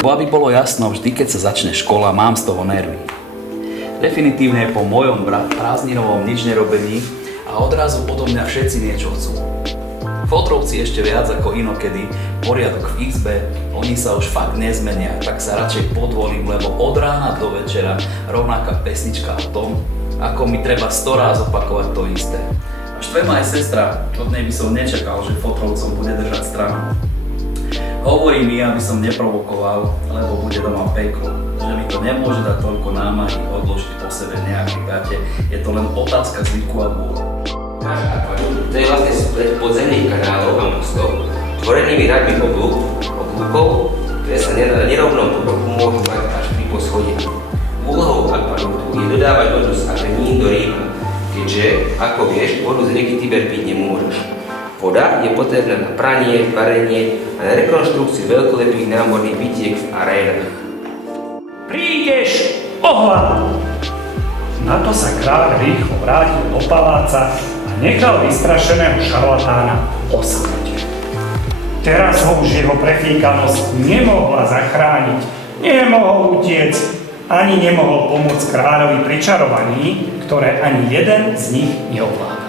Bo aby bolo jasno, vždy keď sa začne škola, mám z toho nervy. Definitívne po mojom prázdninovom nič nerobení a odrazu odo mňa všetci niečo chcú. Fotrovci ešte viac ako inokedy, poriadok v izbe, oni sa už fakt nezmenia, tak sa radšej podvolím, lebo od rána do večera rovnaká pesnička o tom, ako mi treba 100 ráz opakovať to isté. A štve ma aj sestra, od nej by som nečakal, že Fotrovcom bude držať stranu. Hovorí mi, aby som neprovokoval, lebo bude doma peklo, že mi to nemôže dať toľko námahy odložiť po sebe nejaké gate, je to len otázka zvyku a vôle. To je vlastne splet podzemných kanálov a mostov, tvorenými radmi oblúkov, ktoré sa na nerovnom povrchu môžu mať až pri poschodí. Úlohou akvaduktov je dodávať vodu z Apenín do Ríma, keďže, ako vieš, vodu z rieky Tiber piť nemôžeš. Voda je potrebná na pranie, varenie a na rekonštrukciu veľkolepých námorných bitiek v arénach. Prídeš ohľad! Na to sa kráľ rýchlo vrátil do paláca a nechal vystrašeného šarlatána o samote. Teraz ho už jeho prefíkanosť nemohla zachrániť, nemohol utiec, ani nemohol pomôcť kráľovi pri čarovaní, ktoré ani jeden z nich neovládal.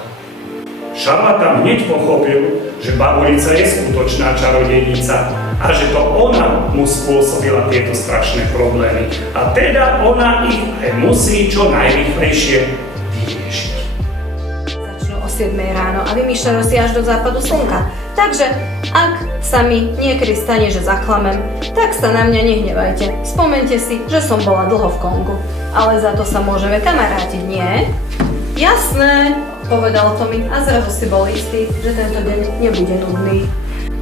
Šarlatán hneď pochopil, že Baburica je skutočná čarodejnica a že to ona mu spôsobila tieto strašné problémy. A teda ona ich aj musí čo najrýchlejšie vyriešiť. Začnú o 7 ráno a vymýšľajú si až do západu slnka. Takže, ak sa mi niekedy stane, že zaklamem, tak sa na mňa nehnevajte. Spomente si, že som bola dlho v Kongu. Ale za to sa môžeme kamarátiť, nie? Jasné, povedal Tommy a zrazu si bol istý, že tento deň nebude nudný.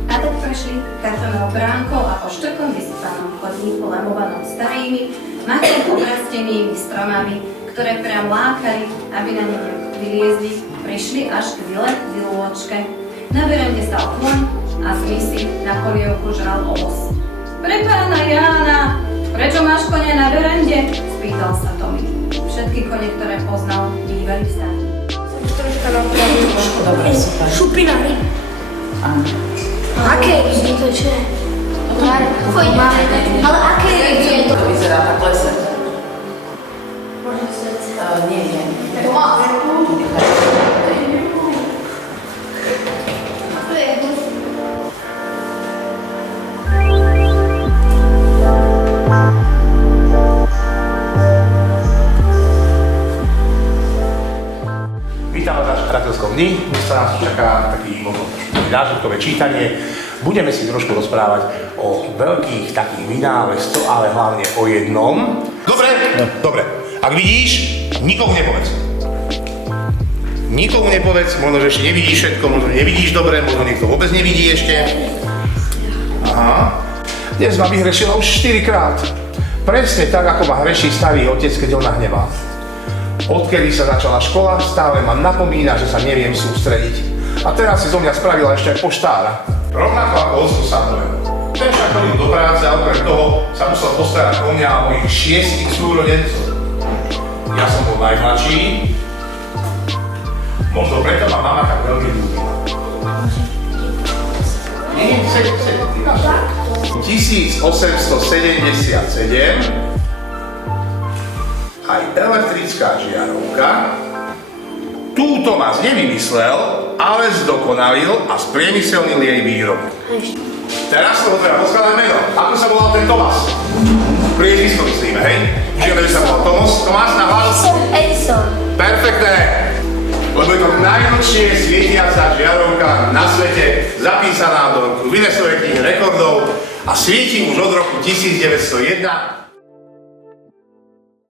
A tak prešli kafenou bránkou a po štrkom vysypanom chodníku lemovanom starými, makom obrastenými stromami, ktoré priam lákali, aby na ne vyliezli, prišli až k vile Vilôčke. Na verande stal kôň a z misy na polievku žral ovoz. Pre pána Jána, prečo máš konia na verande? Spýtal sa Tommy. Všetky kone, ktoré poznal, bývali v stádi. Troška napravím. Dobre, super. Šupinary. Áno. Aké je to, čo je? Ale aké je to? To vyzerá tak lese. Môžem sa Nie. to má. Vítam vás v priateľskom dni, dnes sa nás čaká taký zážitkové čítanie. Budeme si trošku rozprávať o veľkých takých vynálezcoch, ale hlavne o jednom. Dobre. Ak vidíš, nikomu nepovedz. Nikomu nepovedz, možno, že ešte nevidíš všetko, možno nevidíš dobre, možno niekto vôbec nevidí ešte. Aha. Dnes ma vyhrešila už 4-krát. Presne tak, ako ma hreší starý otec, keď ho nahnevá. Odkedy sa začala škola, stále ma napomína, že sa neviem sústrediť. A teraz si zo mňa spravila ešte aj poštára. Rovnako ako Osko Samuel. Ten však chodil do práce a okrem toho sa musel postarať o mňa a mojich 6 súrodencov. Ja som bol najmladší. Možno preto ma mama tak veľmi ľúbila. Nie, seď, ty máš. 1877 aj elektrická žiarovka. Túto Tomás nevymyslel, ale zdokonalil a spriemyselnil jej výrobu. Teraz to treba poskladať meno. Ako sa volal ten Tomás? Priezvisko myslíme, hej? Čiže sa volal Tomás na hlas? Edison. Perfektné! Lebo je to najnočšie svietiaca žiarovka na svete, zapísaná do Guinnessovej knihy rekordov a svieti už od roku 1901.